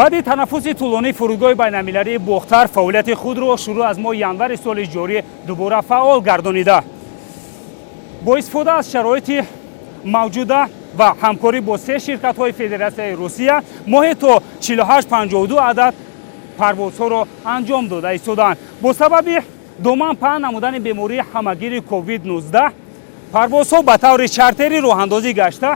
баъди танафуси тулонӣ фурудгоҳи байналмилалии Бохтар фаъолияти худро шурӯъ аз моҳи январи соли ҷорӣ дубора фаъол гардонида, бо истифода аз шароити мавҷуда ва ҳамкорӣ бо се ширкатҳои Федератсияи Русия моҳе то 48-52 адад парвозҳоро анҷом дода истоданд. Бо сабаби доман паҳн намудани бемории ҳамагири COVID-19 парвозҳо ба таври чартери роҳандозӣ гашта,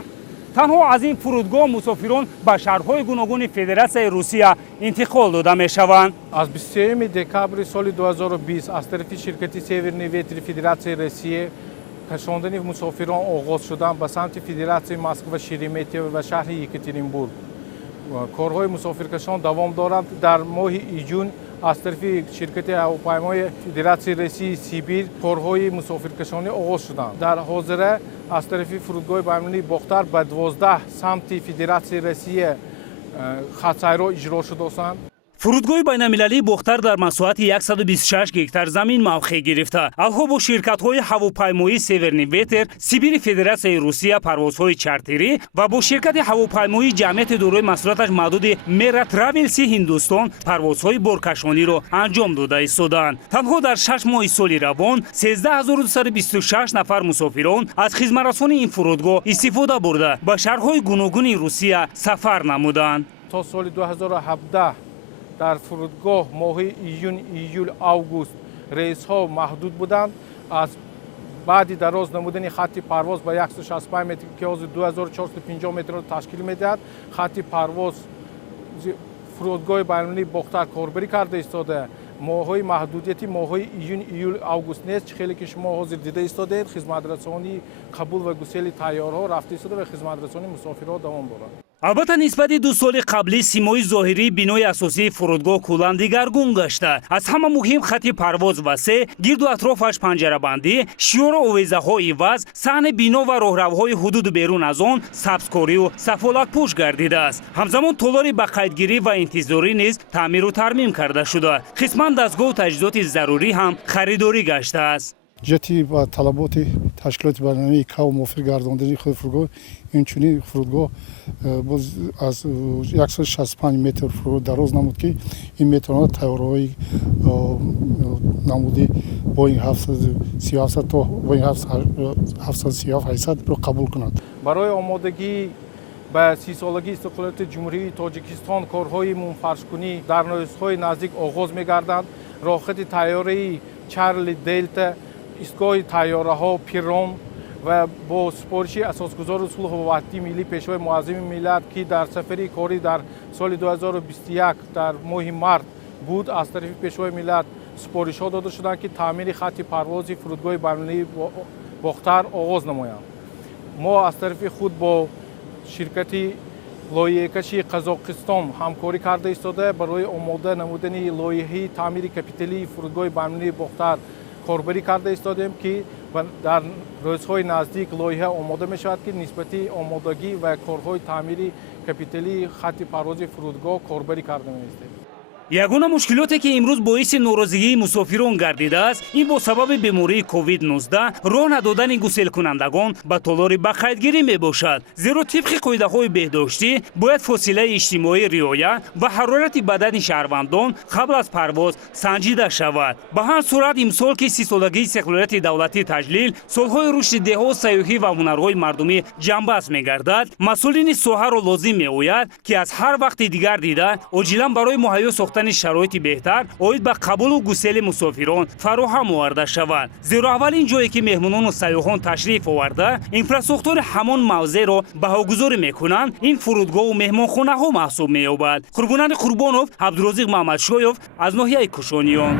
танҳо аз ин фурудгоҳ мусофирон ба шаҳрҳои гуногуни Федератсияи Русия интиқол дода мешаванд. аз 23 декабри соли 2020 аз тарафи ширкати Северни ветри Федератсияи Русия кашондани мусофирон оғоз шуданд ба самти Федератсияи Москва, Шереметьево ва шаҳри Екатеринбург. корҳои мусофиркашон давом доранд. дар моҳи июн аз тарафи ширкати ҳавопаймои Федератсияи Русии Сибир корҳои мусофиркашонӣ оғоз шуданд. дар ҳозира аз тарафи фурудгоҳи байналмилалии Бохтар ба 12 самти Федератсияи Русия хатсайрҳо иҷро шудасанд. фурудгоҳи байналмилалии Бохтар дар масоҳати 126 гектар замин мавқеъ гирифта. алҳо бо ширкатҳои ҳавопаймоии Северни ветр, Сибири Федератсияи Русия парвозҳои чартерӣ ва бо ширкати ҳавопаймоии ҷамъияти дорои масъулияташ маҳдуди Мера Травелси Ҳиндустон парвозҳои боркашониро анҷом дода истоданд. танҳо дар 6 моҳи соли равон 13226 нафар мусофирон аз хизматрасонии ин фурудгоҳ истифода бурда ба шаҳрҳои гуногуни Русия сафар намуданд. то соли 2017 дар фурудгоҳ моҳи июн, июл, август рейсҳо маҳдуд буданд. аз баъди дароз намудани хатти парвоз ба 165 метр ки ҳозир 2450 метрро ташкил медиҳад, хатти парвоз фурудгоҳи байналмилалии Бохтар корбарӣ карда истода. моҳҳои маҳдудияти моҳҳои июн, июл, август нест. хеле ки шумо ҳозир дида истодаед, хизматрасонии қабул ва гусели тайёрҳо рафта истода ва хизматрасонии мусофирҳо давом дорад. албатта нисбати 2 соли қаблӣ симои зоҳирии бинои асосии фурудгоҳ куллан дигаргун гашта. аз ҳама муҳим хатти парвоз васеъ, гирду атрофаш панҷарабандӣ, шиёру овезаҳои ваз, саҳни бино ва роҳравҳои ҳудуду берун аз он сабзкорию сафолатпӯш гардидааст. ҳамзамон толори ба қайдгирӣ ва интизорӣ низ таъмиру тармим карда шуда. қисман дастгоҳу таҷҳизоти зарурӣ ҳам харидорӣ гаштааст. ҷати ба талаботи ташкилоти байналмилалии кав мувофиқ гардондани худи фурудгоҳ, инчунин фурудгоҳ аз 165 метр фурудгоҳ дароз намуд ки ин метавонад тайёраҳои намуди боинг 737 то боинг 737-800ро қабул кунад. барои омодагӣ ба 30-солагии истиқлолияти ҷумҳурии Тоҷикистон корҳои мунфаршкунӣ дар ноҳияҳои наздик оғоз мегарданд. роҳхати тайёраи Чарли Делта, истгоҳи тайёраҳо Пирон ва бо супориши асосгузори сулҳу ваҳдати миллии пешвои муаззими миллат ки дар сафари корӣ дар соли 2021 дар моҳи март буд, аз тарафи пешвои миллат супоришҳо дода шуданд ки таъмири хатти парвози фурудгоҳи байналмилалии Бохтар оғоз намоянд. мо аз тарафи худ бо ширкати лоиҳакаши Қазоқистон ҳамкорӣ карда истода барои омода намудани лоиҳаи таъмири капиталии фурудгоҳи байналмилалии Бохтар корбарӣ карда истодем ки дар рӯзҳои наздик лоиҳа омода мешавад ки нисбати омодагӣ ва корҳои таъмири капиталии хатти парвози фурудгоҳ корбарӣ карда меистем. ягона мушкилоте ки имрӯз боиси норозигии мусофирон гардидааст, ин бо сабаби бемории COVID-19 роҳ надодани гуселкунандагон ба толори ба қайдгирӣ мебошад. зеро тибқи қоидаҳои беҳдоштӣ бояд фосилаи иҷтимоӣ риоя ва ҳарорати бадани шаҳрвандон қабл аз парвоз санҷида шавад. ба ҳар сурат имсол ки 30-солагии истиқлолияти давлатӣ таҷлил солҳои рушди деҳо, сайёҳӣ ва ҳунарҳои мардумӣ ҷанбаст мегардад, масъулини соҳаро лозим меояд ки аз ҳар вақти дигар дида оҷилан барои муҳайё сохтани шароити беҳтар оид ба қабулу гусели мусофирон фароҳам оварда шавад. зеро аввалин ҷое ки меҳмонону сайёҳон ташриф оварда инфраструктури ҳамон мавзеъро баҳогузорӣ мекунанд, ин фурудгоҳу меҳмонхонаҳо маҳсуб меёбад. қурбонали Қурбонов, Абдурозиқ Маҳмадшоев аз ноҳияи Кушониён.